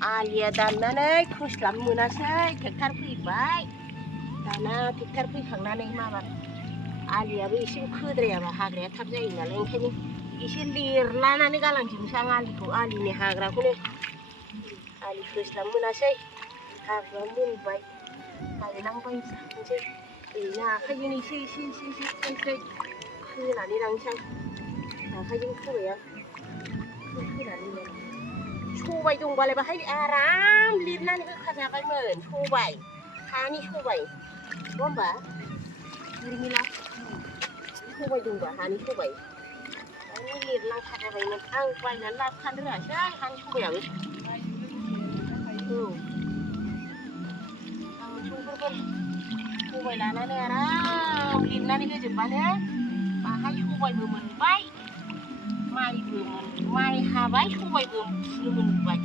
आलिया दाननानै खोस्लाबनो मोनासै ट्रेक्टर फैबाय दाना ट्रेक्टर फैखांनानै माबा आलियाबो एसे खोद्रायाबा हाग्राया थाब जायो नालाय ओंखायनो एसे लिरलानानै गालांजोबनोसै आं आलिनि हाग्राखौनो आलि खोस्लाबनो मोनासै हाग्राया मोनबाय गायलांबाय थानोसै ओरैनो आखाइजों एसे ख्रै खोनानै लांनोसै आं आखाइजों खोबाय आं खोनानै सबाय दंबालाय बाहाय आराम लिरनानै होखाजाबायमोन सबाय हानि सबाय नङा होमबा उर्मिला सबाय दंबा हानि सबाय ओरैनो लिरलांखाजाबायमोन आं बायनानै लाबोखानो रोङासै हानि सबायाबो औ गाबोन समफोरफोर सबाय लानानै आराम लिरनानै होजोबबानो बाहाय सबायबो मोनबाय माइ हाबाय सबायबो फुनो मोनबाय